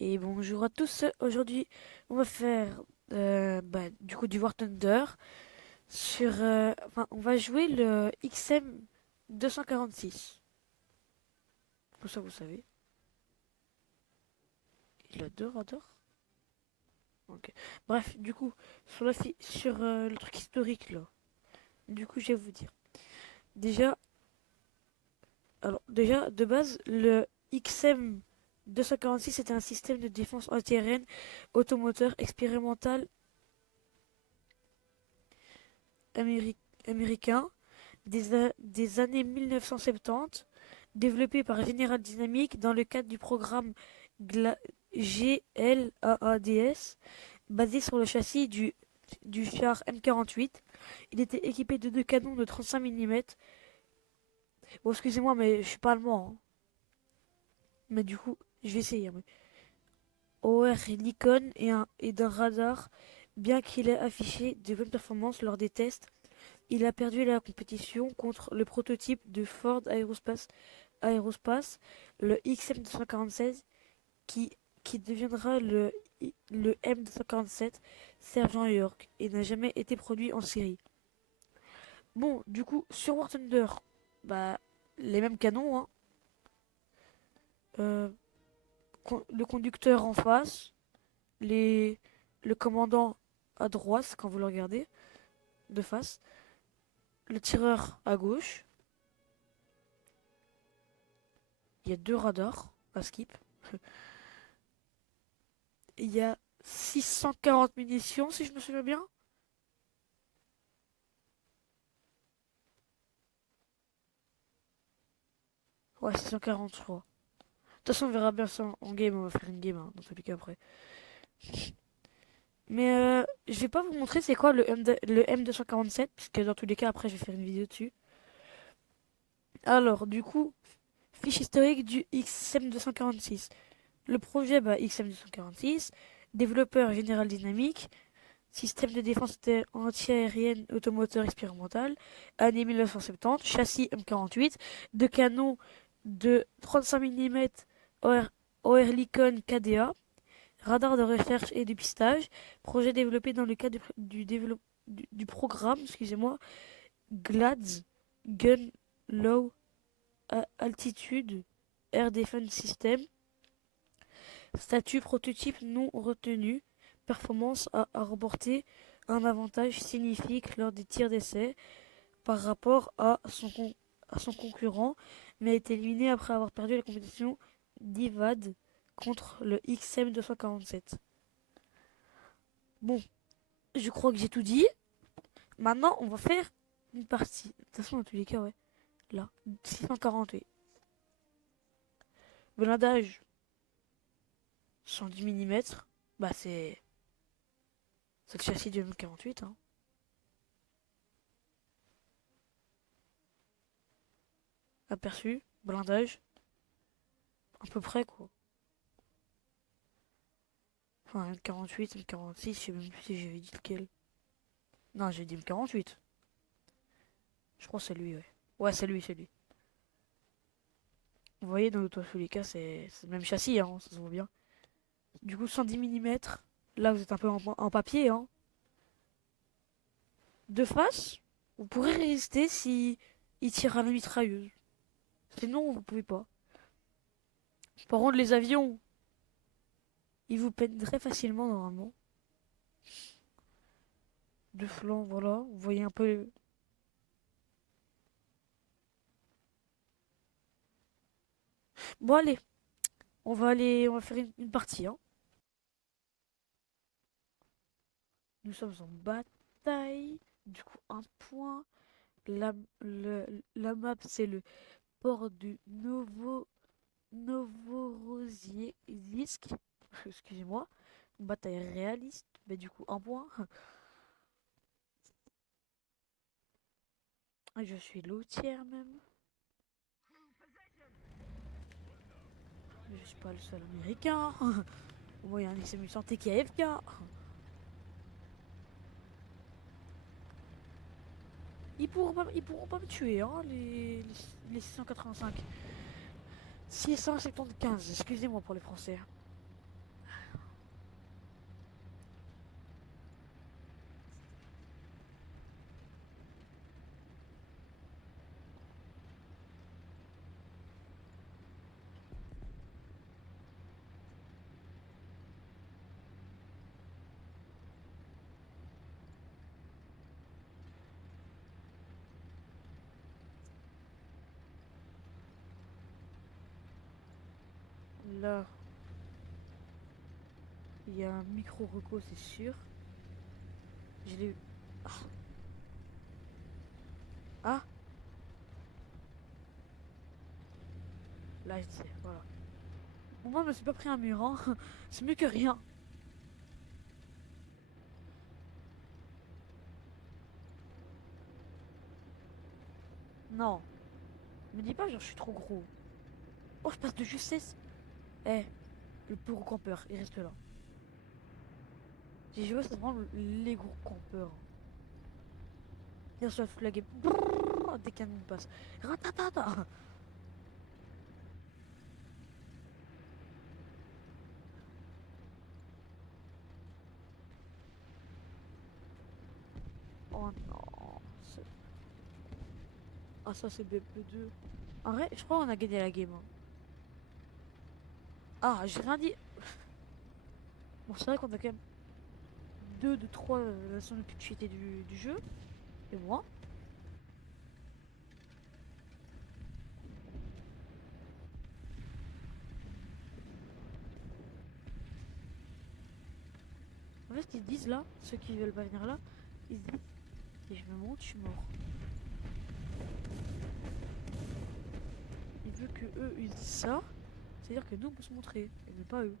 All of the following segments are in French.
Et bonjour à tous. Aujourd'hui, on va faire du coup du War Thunder on va jouer le XM 246. Pour ça, vous savez. Il a deux radars. Ok. Bref, du coup, sur le truc historique là. Du coup, je vais vous dire. Déjà, déjà de base, le XM 246 était un système de défense antiaérienne automoteur expérimental améri- américain des années 1970, développé par General Dynamics dans le cadre du programme GLAADS, basé sur le châssis du char M48. Il était équipé de deux canons de 35 mm. Bon, excusez-moi, mais je suis pas allemand, hein. Mais du coup, je vais essayer, hein. OR Nikon et d'un radar, bien qu'il ait affiché de bonnes performances lors des tests. Il a perdu la compétition contre le prototype de Ford Aerospace, le XM246, qui, qui deviendra le M247 Sergent York et n'a jamais été produit en série. Bon, du coup, sur War Thunder, bah, les mêmes canons, hein. Euh, le conducteur en face, les, le commandant à droite, quand vous le regardez, de face, le tireur à gauche. Il y a deux radars à skip. Il y a 640 munitions, si je me souviens bien. Ouais, 640, je crois. De toute façon, on verra bien ça en game. On va faire une game, hein, dans tous les cas après. Mais je vais pas vous montrer c'est quoi le M247, puisque dans tous les cas, après, je vais faire une vidéo dessus. Alors, du coup, fiche historique du XM246. Le projet, bah, XM246. Développeur General Dynamics. Système de défense anti-aérienne automoteur expérimental, année 1970, châssis M48, deux canons de 35 mm Oerlikon KDA, radar de recherche et de pistage, projet développé dans le cadre du programme, excusez-moi, GLADS, Gun Low Altitude Air Defense System, statut prototype non retenu, performance à remporter un avantage signifique lors des tirs d'essai par rapport à son concurrent, mais a été éliminé après avoir perdu la compétition d'IVAD contre le XM247. Bon, je crois que j'ai tout dit. Maintenant, on va faire une partie. De toute façon, dans tous les cas, ouais. Là, 648. Blindage 110 mm. Bah, c'est le châssis du M48, hein. Aperçu, blindage, à peu près, quoi. Enfin, M48, M46, je sais même plus si j'avais dit lequel. Non, j'ai dit M48. Je crois que c'est lui, ouais. Ouais, c'est lui, c'est lui. Vous voyez, dans tous les cas, c'est le même châssis, hein, ça se voit bien. Du coup, 110 mm. Là, vous êtes un peu en papier, hein. De face, vous pourrez résister si il tire à la mitrailleuse. Sinon, vous pouvez pas. Par contre, les avions, ils vous pètent très facilement, normalement. De flanc, voilà. Vous voyez un peu. Bon, allez, on va faire une partie, hein. Nous sommes en bataille. Du coup, un point. La, la map, c'est le port du Novorossiysk. Excusez-moi. Bataille réaliste. Mais du coup, un point. Je suis loutière même. Je suis pas le seul américain. Au moins, il y a un XM santé qui est AFK. Ils pourront pas me tuer, hein, les 685. 675, excusez-moi pour les Français. Là, il y a un micro reco, c'est sûr. Je l'ai eu. Ah, ah, là, je sais, voilà. Au moins, je me suis pas pris un mur, hein. C'est mieux que rien. Non, me dis pas, genre, je suis trop gros. Oh, je passe de justesse. Eh, le plus gros campeur, il reste là. J'ai joué, c'est vraiment les gros campeurs. Bien sûr, toute la game. Brrr, dès qu'un mine passe. Ratatata. Oh non. Ah, ça, c'est BP2. En vrai, je crois qu'on a gagné la game, hein. Ah, j'ai rien dit. Bon, c'est vrai qu'on a quand même deux de trois leçons de cheaté du jeu. Et moi. En fait, ce qu'ils disent là, ceux qui veulent pas venir là, ils se disent, si je me monte, je suis mort. Il veut que eux, ils disent ça. C'est-à-dire que nous, on peut se montrer. Mais pas eux.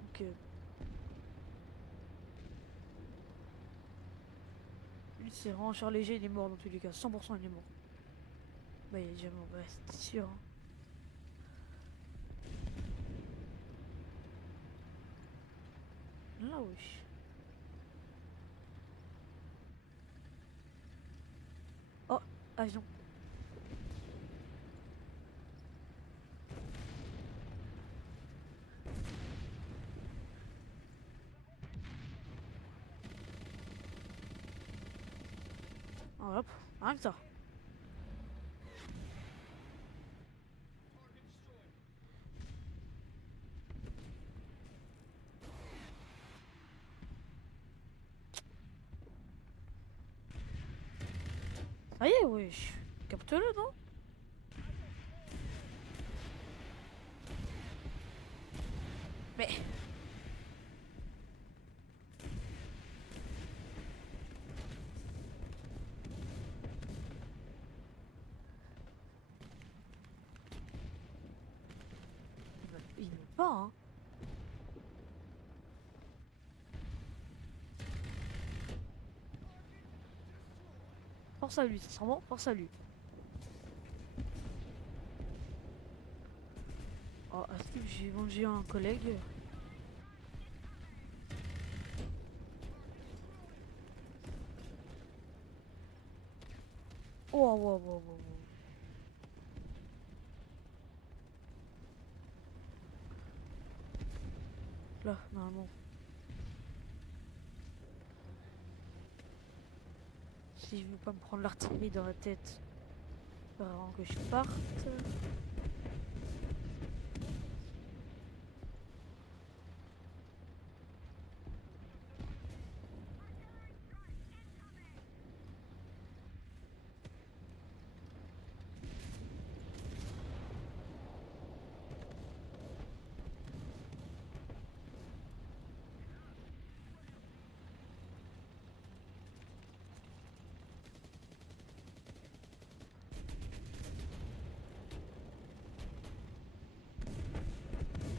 Donc, lui, c'est vraiment Charles Léger, il est mort dans tous les cas. 100% il est mort. Bah, il est déjà mort, ouais, c'était sûr, hein. Là, wesh. Oh, avion. Oh, hop, rien que ça. Ça y est, wesh. Capte-le, non? Mais, il veut pas, hein. Force à lui, sincèrement, force à lui. Oh, à Steve, j'ai mangé un collègue. Oh, wow, wow, wow, wow. Là, normalement. Si je veux pas me prendre l'artillerie dans la tête, faut vraiment que je parte.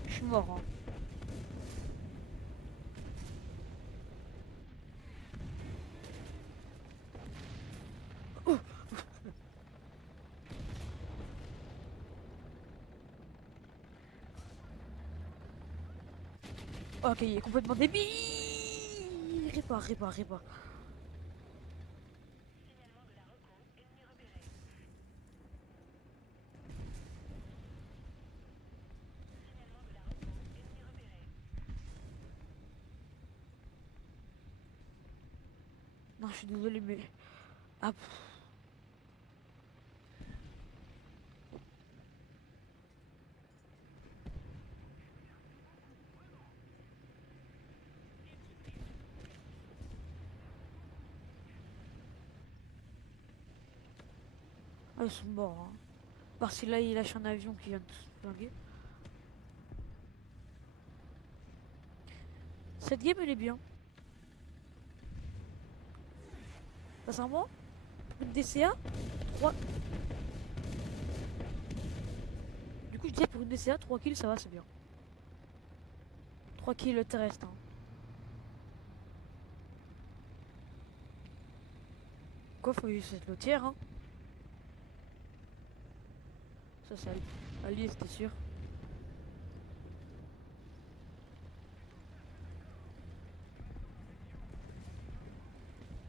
Je suis mort, hein. Ok, il est complètement débile. Répare, répare, répare. Non, je suis désolé, mais... Ah, ah, ils sont morts, hein. part si là il lâche un avion qui vient de se flinguer. Cette game elle est bien. Sincèrement, une DCA, 3. Du coup je disais pour une DCA, 3 kills ça va, c'est bien. 3 kills terrestres. Hein. Quoi, faut juste être l'autre hein. Ça c'est Ali, c'était sûr.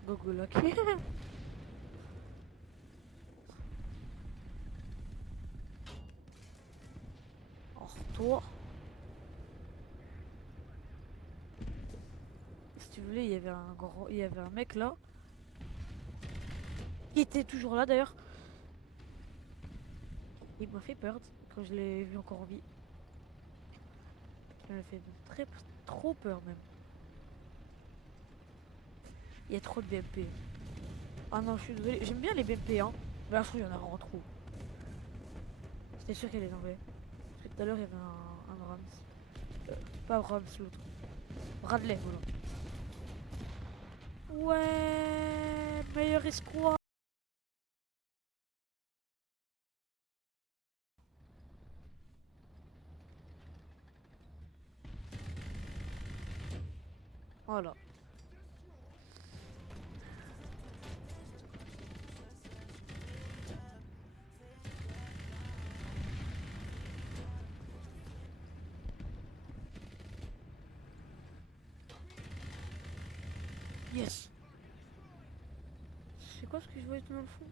Gogo lucky. En retour. Si tu voulais, il y avait un mec là. Il était toujours là d'ailleurs. Il m'a fait peur quand je l'ai vu encore en vie. Ça m'a fait trop peur même. Il y a trop de BMP. Ah non, je suis désolée. J'aime bien les BMP, hein. Mais là, je trouve qu'il y en a vraiment trop. C'était sûr qu'elle est enlevée. Parce que tout à l'heure, il y avait un Rams. Pas Rams, l'autre. Bradley, voilà. Ouais, meilleur escouade. Voilà. Yes. C'est quoi ce que je voyais tout dans le fond?